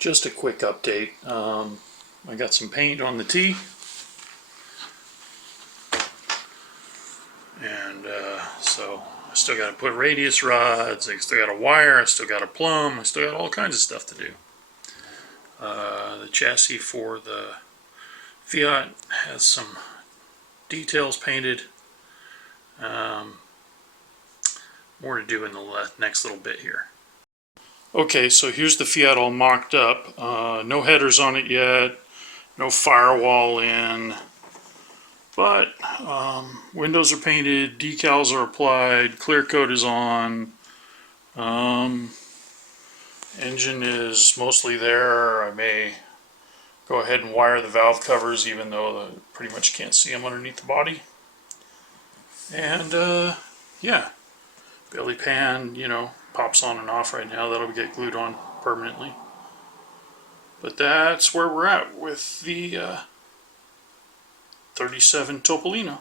Just a quick update. I got some paint on the T, and so I still got to put radius rods, I still got to wire, I still got to plumb, I still got all kinds of stuff to do. The chassis for the Fiat has some details painted. More to do in the next little bit here. Okay, so here's the Fiat all mocked up. No headers on it yet, no firewall in, but windows are painted, decals are applied, clear coat is on. Engine is mostly there. I may go ahead and wire the valve covers, even though I pretty much can't see them underneath the body. And yeah, belly pan, pops on and off right now. That'll get glued on permanently. But that's where we're at with the 37 Topolino.